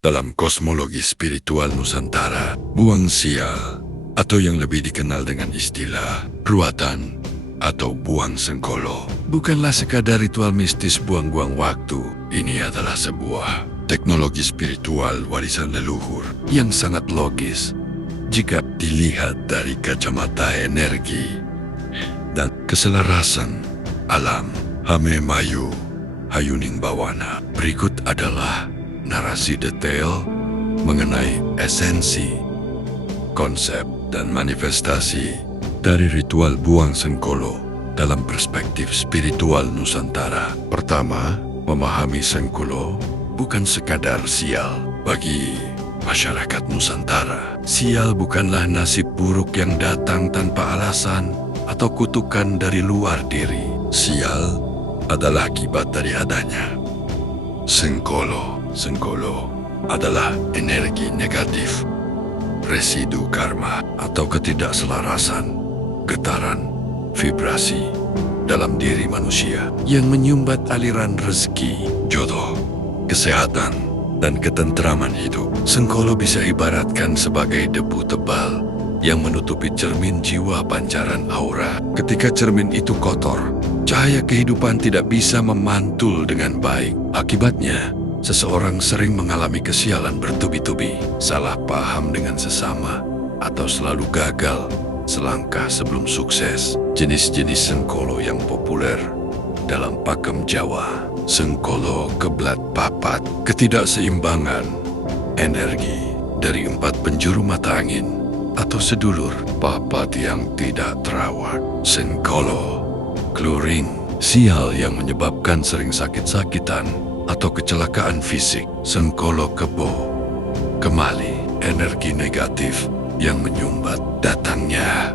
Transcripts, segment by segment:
Dalam kosmologi spiritual Nusantara, buang sial atau yang lebih dikenal dengan istilah ruatan atau buang sengkolo bukanlah sekadar ritual mistis buang-buang waktu. Ini adalah sebuah teknologi spiritual warisan leluhur yang sangat logis jika dilihat dari kacamata energi dan keselarasan alam. Hame Mayu Hayuning Bawana. Berikut adalah narasi detail mengenai esensi, konsep, dan manifestasi dari ritual buang sengkolo dalam perspektif spiritual Nusantara. Pertama, memahami sengkolo bukan sekadar sial bagi masyarakat Nusantara. Sial bukanlah nasib buruk yang datang tanpa alasan atau kutukan dari luar diri. Sial adalah akibat dari adanya Sengkolo adalah energi negatif, residu karma atau ketidakselarasan, getaran, vibrasi dalam diri manusia yang menyumbat aliran rezeki, jodoh, kesehatan, dan ketentraman hidup. Sengkolo bisa ibaratkan sebagai debu tebal yang menutupi cermin jiwa pancaran aura. Ketika cermin itu kotor, cahaya kehidupan tidak bisa memantul dengan baik. Akibatnya, seseorang sering mengalami kesialan bertubi-tubi, salah paham dengan sesama, atau selalu gagal selangkah sebelum sukses. Jenis-jenis sengkolo yang populer dalam pakem Jawa: sengkolo keblat papat, ketidakseimbangan energi dari 4 penjuru mata angin, atau sedulur papat yang tidak terawat. Sengkolo kluring, sial yang menyebabkan sering sakit-sakitan atau kecelakaan fisik. Sengkolo kebo, kemali, energi negatif yang menyumbat datangnya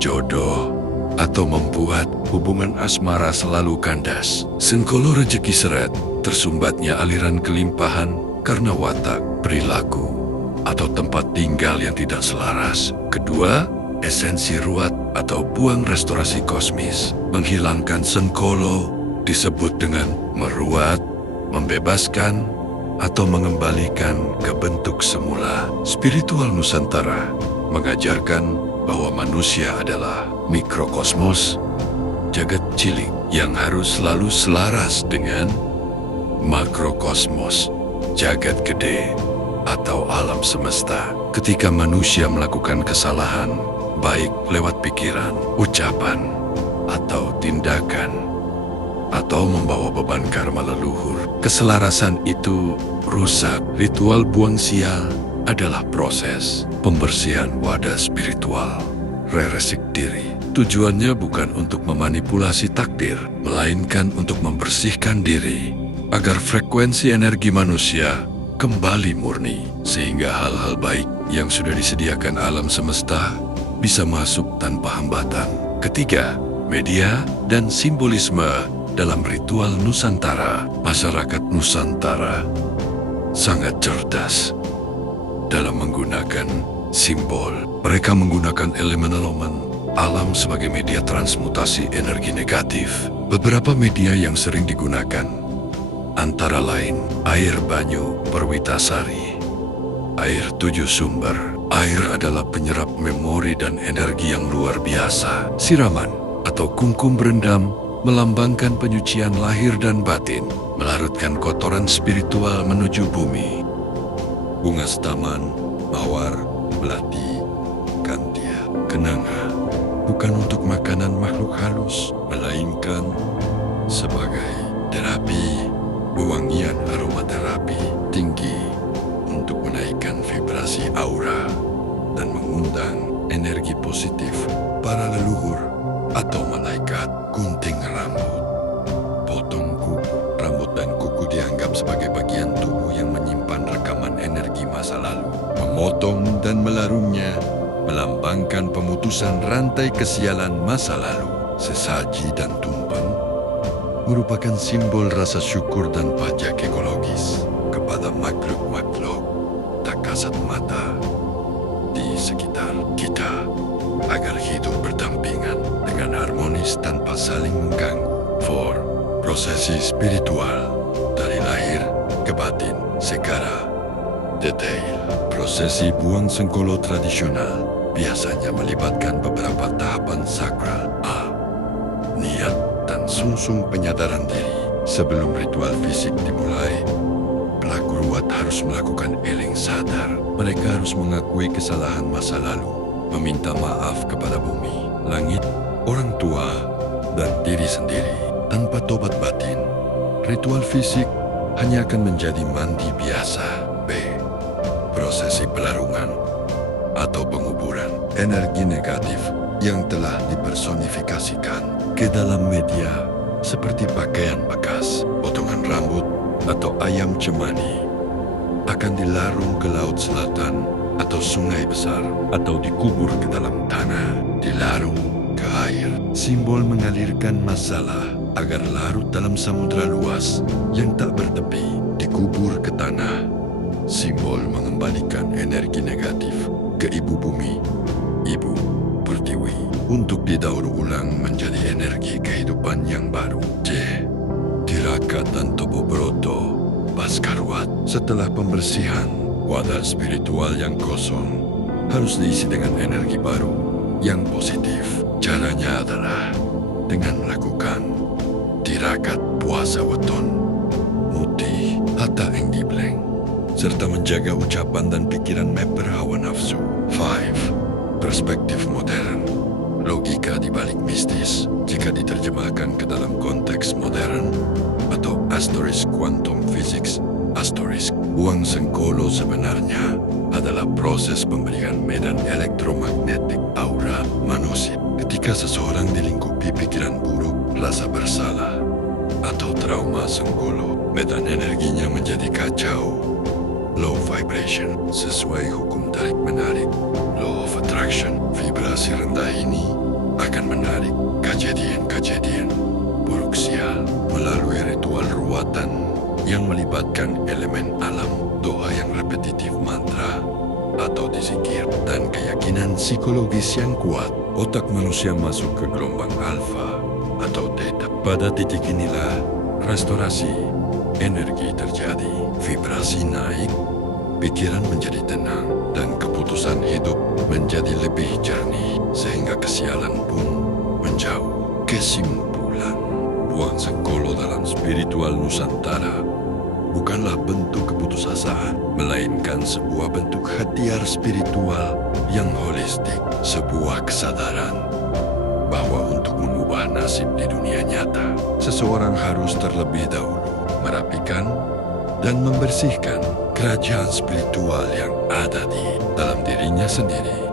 jodoh atau membuat hubungan asmara selalu kandas. Sengkolo rezeki seret, tersumbatnya aliran kelimpahan karena watak, perilaku, atau tempat tinggal yang tidak selaras. Kedua, esensi ruat atau buang restorasi kosmis. Menghilangkan sengkolo disebut dengan meruat, membebaskan, atau mengembalikan ke bentuk semula. Spiritual Nusantara mengajarkan bahwa manusia adalah mikrokosmos, jagat cilik yang harus selalu selaras dengan makrokosmos, jagat gede atau alam semesta. Ketika manusia melakukan kesalahan, baik lewat pikiran, ucapan, atau tindakan, atau membawa beban karma leluhur, keselarasan itu rusak. Ritual buang sial adalah proses pembersihan wadah spiritual, reresik diri. Tujuannya bukan untuk memanipulasi takdir, melainkan untuk membersihkan diri agar frekuensi energi manusia kembali murni, sehingga hal-hal baik yang sudah disediakan alam semesta bisa masuk tanpa hambatan. Ketiga, media dan simbolisme dalam ritual Nusantara. Masyarakat Nusantara sangat cerdas dalam menggunakan simbol. Mereka menggunakan elemen-elemen alam sebagai media transmutasi energi negatif. Beberapa media yang sering digunakan antara lain air banyu Perwitasari, air 7 sumber. Air adalah penyerap memori dan energi yang luar biasa. Siraman atau kungkum berendam melambangkan penyucian lahir dan batin, melarutkan kotoran spiritual menuju bumi. Bunga setaman, mawar, melati, kantia, kenanga bukan untuk makanan makhluk halus, melainkan sebagai terapi, wangian aromaterapi tinggi untuk menaikkan vibrasi aura dan mengundang energi positif para leluhur atau malaikat. Gunting rambut, potong kuku. Rambut dan kuku dianggap sebagai bagian tubuh yang menyimpan rekaman energi masa lalu. Memotong dan melarungnya melambangkan pemutusan rantai kesialan masa lalu. Sesaji dan tumpeng merupakan simbol rasa syukur dan pajak ekologis kepada makhluk-makhluk tak kasat mata di sekitar kita, agar hidup berdampingan dengan harmonis tanpa saling mengganggu. 4. Prosesi spiritual dari lahir ke batin. Segara Detail. Prosesi buang sengkolo tradisional biasanya melibatkan beberapa tahapan sakral. A. Niat dan sungsung penyadaran diri. Sebelum ritual fisik dimulai, pelaku ruat harus melakukan eling sadar. Mereka harus mengakui kesalahan masa lalu, meminta maaf kepada bumi, langit, orang tua, dan diri sendiri. Tanpa tobat batin, ritual fisik hanya akan menjadi mandi biasa. B. Prosesi pelarungan atau penguburan. Energi negatif yang telah dipersonifikasikan ke dalam media seperti pakaian bekas, potongan rambut, atau ayam cemani akan dilarung ke laut selatan atau sungai besar atau dikubur ke dalam tanah, dilarung ke air. Simbol mengalirkan masalah agar larut dalam samudera luas yang tak bertepi, dikubur ke tanah. Simbol mengembalikan energi negatif ke ibu bumi, ibu pertiwi, untuk didaur ulang menjadi energi kehidupan yang baru. C. Tirakat dan Tobobroto Baskarwat. Setelah pembersihan, wadah spiritual yang kosong harus diisi dengan energi baru yang positif. Caranya adalah dengan melakukan tirakat puasa weton, muti, hatta ing dibleng, serta menjaga ucapan dan pikiran meper hawa nafsu. 5. Perspektif modern. Logika di balik mistis jika diterjemahkan ke dalam konteks modern atau asterisk quantum physics. Asterisk, buang sengkolo sebenarnya adalah proses pemberian medan elektromagnetik aura manusia. Ketika seseorang dilingkupi pikiran buruk, rasa bersalah, atau trauma sengkolo, medan energinya menjadi kacau, low vibration, sesuai hukum tarik-menarik, law of attraction. Vibrasi rendah ini akan menarik kejadian-kejadian buruk sial melalui ritual ruatan yang melibatkan elemen alam, doa yang repetitif, mantra, atau disikir, dan keyakinan psikologis yang kuat. Otak manusia masuk ke gelombang alfa atau theta. Pada titik inilah restorasi energi terjadi. Vibrasi naik, pikiran menjadi tenang, dan keputusan hidup menjadi lebih jernih, sehingga kesialan pun menjauh. Kesimpulan, buang sengkolo dalam spiritual Nusantara bukanlah bentuk keputusasaan, melainkan sebuah bentuk hadiah spiritual yang holistik, sebuah kesadaran bahwa untuk mengubah nasib di dunia nyata, seseorang harus terlebih dahulu merapikan dan membersihkan kerajaan spiritual yang ada di dalam dirinya sendiri.